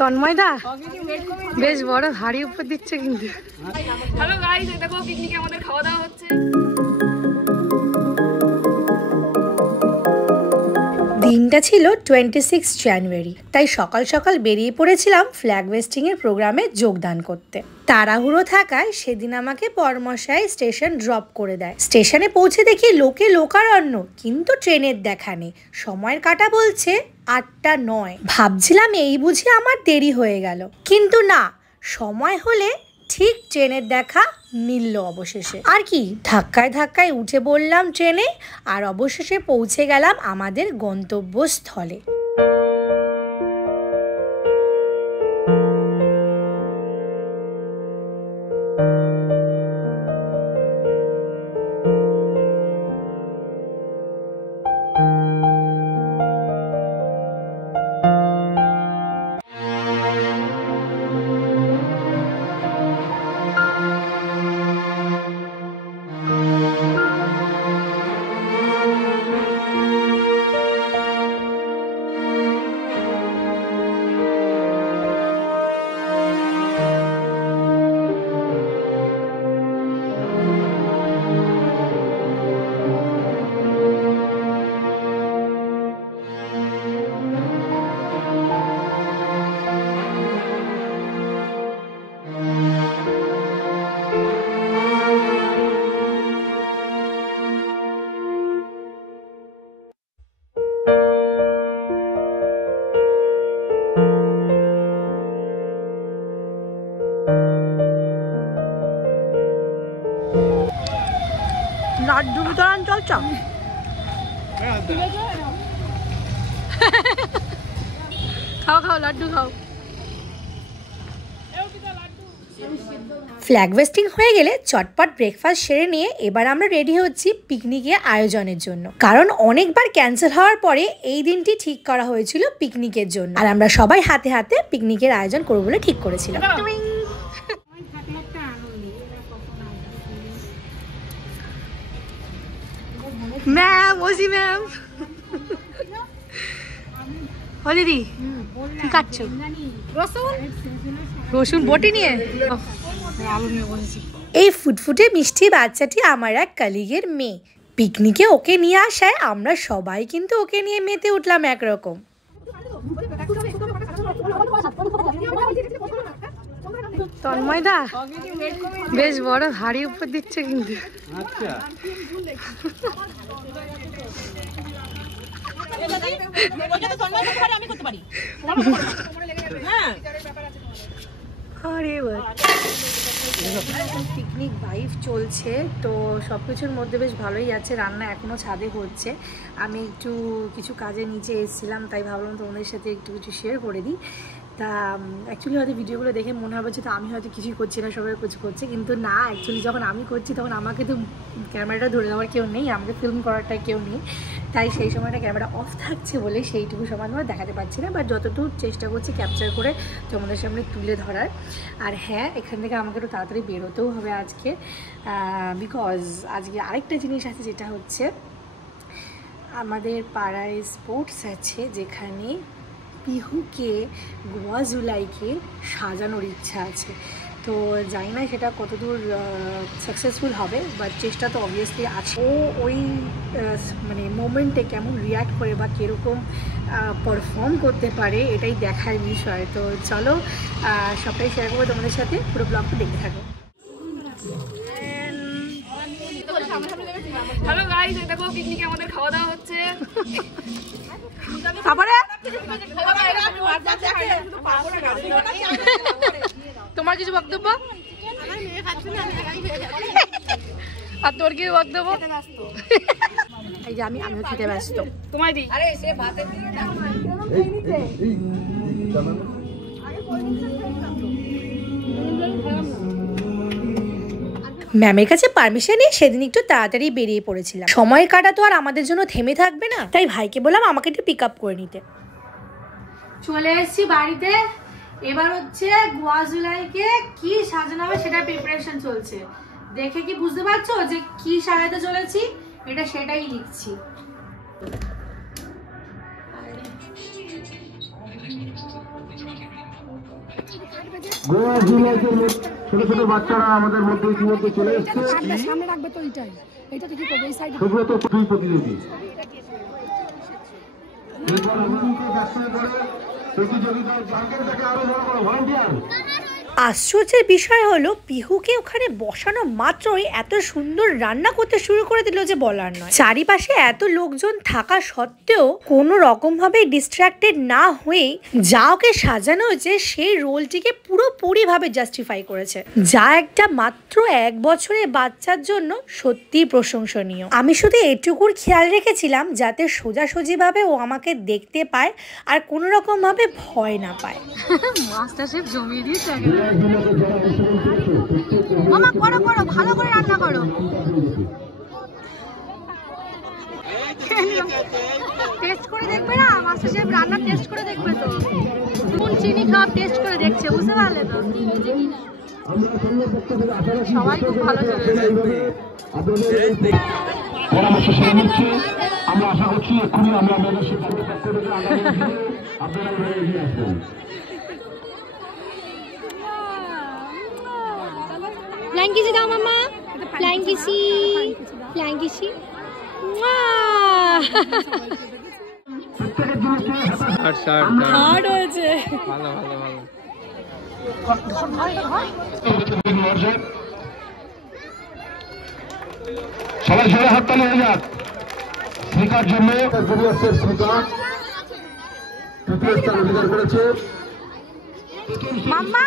তন্ময়দা বেশ বড় হাড়ি উপর দিচ্ছে কিন্তু। হ্যালো গাইস, দেখো পিকনিকে আমাদের খাওয়া দাওয়া হচ্ছে। দিনটা ছিল 26 জানুয়ারি, তাই সকাল সকাল বেরিয়ে পড়েছিলাম ফ্ল্যাগ ওয়েস্টিং এর প্রোগ্রামে যোগদান করতে। তাড়াহুড়ো থাকায় সেদিন আমাকে পরমশাই স্টেশন ড্রপ করে দেয়। স্টেশনে পৌঁছে দেখি লোকে লোকারণ্য, কিন্তু ট্রেনের দেখা নেই। সময়ের কাঁটা বলছে 8টা 9। ভাবছিলাম এই বুঝি আমার দেরি হয়ে গেল, কিন্তু না, সময় হলে ঠিক ট্রেনের দেখা মিলল অবশেষে। আর কি, ধাক্কায় ধাক্কায় উঠে পড়লাম ট্রেনে, আর অবশেষে পৌঁছে গেলাম আমাদের গন্তব্যস্থলে। লাড্ডু বিতরণ চলছে। খাও খাও, লাড্ডু খাও। ফ্ল্যাগ ওয়েস্টিং হয়ে গেলে চটপট ব্রেকফাস্ট সেরে নিয়ে এবার আমরা রেডি হচ্ছি পিকনিকের আয়োজনের জন্য। কারণ অনেকবার ক্যান্সেল হওয়ার পরে এই দিনটি ঠিক করা হয়েছিল পিকনিকের জন্য, আর আমরা সবাই হাতে হাতে পিকনিকের আয়োজন করবো বলে ঠিক করেছিলাম। Ma'am, OC ma'am. ও দিদি, কি কাটছো? রসুন বটি নিয়ে এই ফুটফুটে মিষ্টি বাচ্চাটি আমার এক কলিগের মেয়ে। পিকনিকে ওকে নিয়ে আসায় আমরা সবাই কিন্তু ওকে নিয়ে মেতে উঠলাম একরকম। তন্ময়দা বেশ বড় হাড়ি উপর দিচ্ছে কিন্তু। পিকনিক ভাইব চলছে তো, সবকিছুর মধ্যে বেশ ভালোই আছে। রান্না এখনো ছাদে হচ্ছে, আমি একটু কিছু কাজে নিচে এসেছিলাম, তাই ভাবলাম তোমাদের সাথে একটু কিছু শেয়ার করে দিই। তা অ্যাকচুয়ালি হয়তো ভিডিওগুলো দেখে মনে হবে যে তো আমি হয়তো কিছুই করছি না, সবাই কিছু করছে, কিন্তু না, অ্যাকচুয়ালি যখন আমি করছি তখন আমাকে তো ক্যামেরাটা ধরে দেওয়ার কেউ নেই, আমাকে ফিল্ম করারটা কেউ নেই, তাই সেই সময়টা ক্যামেরা অফ থাকছে বলে সেইটুকু সময় আমরা দেখাতে পারছি না, বাট যতটুকু চেষ্টা করছি ক্যাপচার করে তোমাদের সামনে তুলে ধরার। আর হ্যাঁ, এখান থেকে আমাকে একটু তাড়াতাড়ি বেরোতেও হবে আজকে, বিকজ আজকে আরেকটা জিনিস আছে, যেটা হচ্ছে আমাদের পাড়ায় স্পোর্টস আছে, যেখানে পিহুকে, গোয়া জুলাইকে সাজানোর ইচ্ছা আছে। তো জানি না সেটা কতদূর সাকসেসফুল হবে, বাট চেষ্টা তো অবভিয়াসলি আছে। ও ওই মানে মোমেন্টে কেমন রিয়াক্ট করে বা কীরকম পারফর্ম করতে পারে, এটাই দেখার বিষয়। তো চলো সবটাই শেয়ার করবো তোমাদের সাথে, পুরো ব্লগটা দেখতে থাকো। হ্যালো গাইস, দেখো পিকনিকে আমাদের খাওয়া দাওয়া হচ্ছে। তারপরে তোমার কিছু বক্তব্য? আর তোর কি বক্তব্য? এই যে আমিও খেতে ব্যস্ত। তোমায় দিই। আরে সে ভাতে দিয়ে না, ম্যামের কাছে পারমিশন নিয়ে সেদিন একটু তাড়াতাড়ি বেরিয়ে পড়েছিলাম। সময় কাটা তো আর আমাদের জন্য থেমে থাকবে না, তাই ভাইকে বললাম আমাকে একটু পিক আপ করে নিতে। চলে এসেছি বাড়িতে, এবার হচ্ছে গোয়া জুলাইকে কি সাজানো হবে সেটা প্রিপারেশন চলছে। দেখে কি বুঝতে পারছো যে কি সাজাতে চলেছি? এটা সেটাই লিখছি। ছোট ছোট বাচ্চারা আমাদের মধ্যে ইতিমধ্যে চলে এসছে। সামনে রাখবে তো এইটাই, এইটা তো কি করবে এই সাইডে। সেগুলো তো দুই প্রতিযোগী। এরপর আমাদেরকে ব্যবসা করে প্রতিযোগিতার টার্গেটটাকে আরো বড় করো, ভলান্টিয়ার। আশ্চর্যের বিষয় হলো পিহুকে ওখানে বসানো মাত্রই এত সুন্দর রান্না করতে শুরু করে দিল যে বলার নয়। চারিপাশে এত লোকজন থাকা সত্ত্বেও কোনো রকম ভাবে ডিস্ট্রাক্টেড না হয়ে যা ওকে সাজানো হয়েছে সেই রোলটিকে পুরোপুরি ভাবে জাস্টিফাই করেছে, যা একটা মাত্র 1 বছরের বাচ্চার জন্য সত্যি প্রশংসনীয়। আমি শুধু এটুকুর খেয়াল রেখেছিলাম যাতে সোজাসুজি ভাবে ও আমাকে দেখতে পায় আর কোনো রকম ভাবে ভয় না পায়। মাস্টার শেফ জমিয়ে দিয়েছে। মামা করো করো, ভালো করে রান্না করো। টেস্ট করে দেখবে না মাস্টার শেফ, রান্না টেস্ট করে দেখবে তো। কোন চিনি খাওয়া টেস্ট করে দেখছে, বুঝতে পারলে তো? সবাই খুব ভালো চলেছে। পরামর্শ সেরে নিচ্ছি। আমরা আশা করছি এক্ষুনি আমরা আমাদের সিদ্ধান্ত ত্যাগ করে আপনারা এগিয়ে আসবেন। ফ্লাইং কিসি দাও মামা, ফ্লাইং কিসি, ফ্লাইং কিসি। হার্ড হয়েছে। ভালো ভালো ভালো। সবাই সবাই হাততালি হয়ে যাক স্নিকার জন্য। জুনিয়র্সের স্নিকার তৃতীয় স্থান অধিকার করেছে। মাম্মা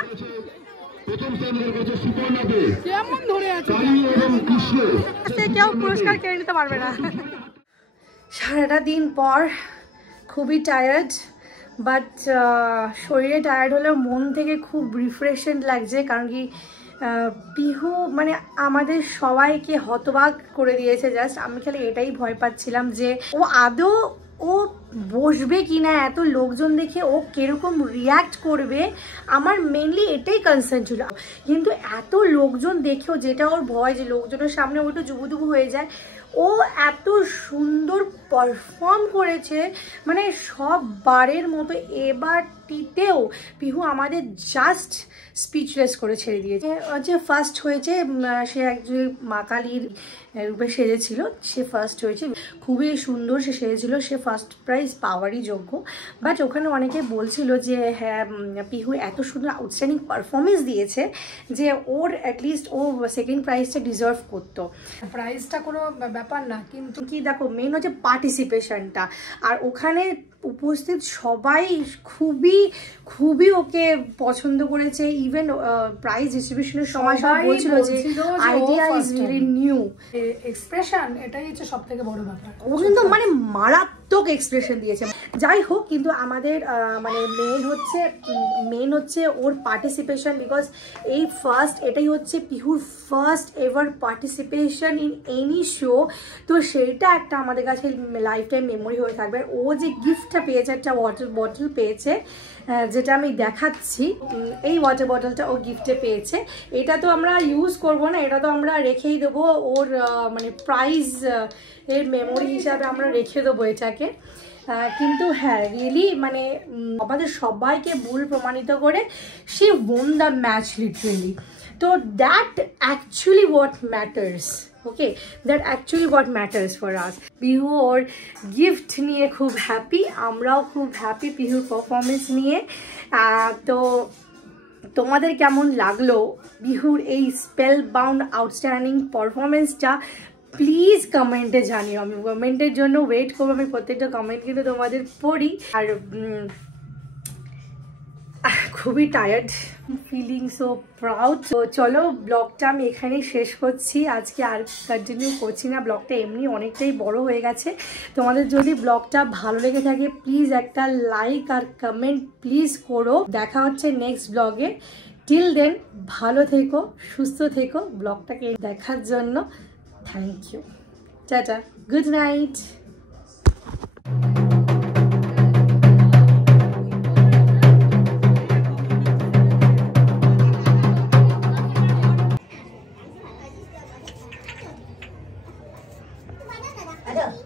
প্রথম স্থান অধিকার করেছে সুপর্ণাকে। কেমন ধরে আছে এবং কৃষ্ণ কেউ পুরস্কার কেড়ে নিতে পারবে না। সারাটা দিন পর খুবই টায়ার্ড, বাট শরীরে টায়ার্ড হলেও মন থেকে খুব রিফ্রেশেন্ট লাগছে। কারণ কি পিহু মানে আমাদের সবাইকে হতবাক করে দিয়েছে। জাস্ট আমি খালি এটাই ভয় পাচ্ছিলাম যে ও আদৌ ও বসবে কি না, এত লোকজন দেখে ও কিরকম রিয়্যাক্ট করবে। আমার মেনলি এটাই কনসার্ন ছিল। কিন্তু এত লোকজন দেখেও যেটা ওর ভয় যে লোকজনের সামনে ও একটু জুবুদুবু হয়ে যায়, ও এত সুন্দর পারফর্ম করেছে। মানে সব বারের মতো এবারটিতেও পিহু আমাদের জাস্ট স্পিচলেস করে ছেড়ে দিয়েছে। যে ফার্স্ট হয়েছে সে একজন মা কালীর রূপে সেজেছিল, সে ফার্স্ট হয়েছে। খুবই সুন্দর সে সেজেছিল, সে ফার্স্ট প্রাইজ পাওয়ারই যোগ্য। বাট ওখানে অনেকে বলছিল যে হ্যাঁ পিহু এত সুন্দর আউটস্ট্যান্ডিং পারফরমেন্স দিয়েছে যে ওর অ্যাটলিস্ট ও সেকেন্ড প্রাইজটা ডিজার্ভ করতো। প্রাইসটা কোনো ব্যাপার না, কিন্তু কি দেখো মেন হচ্ছে পার্টিসিপেশনটা। আর ওখানে উপস্থিত সবাই খুবই খুবই ওকে পছন্দ করেছে। ইভেন প্রাইজ ডিস্ট্রিবিউশনের সময় সবাই বলছিল যে idea is really new. Expression এটাই হচ্ছে সব থেকে বড় ব্যাপার। ও কিন্তু মানে মারাত্মক এক্সপ্রেশন দিয়েছে। যাই হোক, কিন্তু আমাদের মানে মেন হচ্ছে ওর পার্টিসিপেশন। বিকজ এই ফার্স্ট, এটাই হচ্ছে পিহুর first ever participation in any show. তো সেইটা একটা আমাদের কাছে লাইফ টাইম মেমোরি হয়ে থাকবে। ও যে গিফটটা পেয়েছে, একটা ওয়াটার বটল পেয়েছে, যেটা আমি দেখাচ্ছি। এই ওয়াটার বটলটা ও গিফটে পেয়েছে। এটা তো আমরা ইউজ করব না, এটা তো আমরা রেখেই দেবো ওর মানে প্রাইজ এর মেমোরি হিসাবে আমরা রেখে দেবো এটাকে। কিন্তু হ্যাঁ রিয়েলি মানে আমাদের সবাইকে ভুল প্রমাণিত করে she won the match literally. তো that actually what matters. Okay, that actually what matters for us. Pihu ওর গিফট নিয়ে খুব হ্যাপি, আমরাও খুব হ্যাপি পিহুর পারফরমেন্স নিয়ে। তো তোমাদের কেমন লাগলো পিহুর এই স্পেল বাউন্ড আউটস্ট্যান্ডিং পারফরমেন্সটা প্লিজ কমেন্টে জানিও। আমি কমেন্টের জন্য ওয়েট করবো। আমি প্রত্যেকটা কমেন্ট কিন্তু তোমাদের পড়ি। আর খুবই টায়ার্ড, ফিলিং সো প্রাউড। তো চলো ব্লগটা আমি এখানেই শেষ করছি। আজকে আর কন্টিনিউ করছি না, ব্লগটা এমনি অনেকটাই বড় হয়ে গেছে। তোমাদের যদি ব্লগটা ভালো লেগে থাকে প্লিজ একটা লাইক আর কমেন্ট প্লিজ করো। দেখা হচ্ছে নেক্সট ব্লগে। টিল দেন ভালো থেকো, সুস্থ থেকো। ব্লগটাকে দেখার জন্য thank you. Tata, good night. আচ্ছা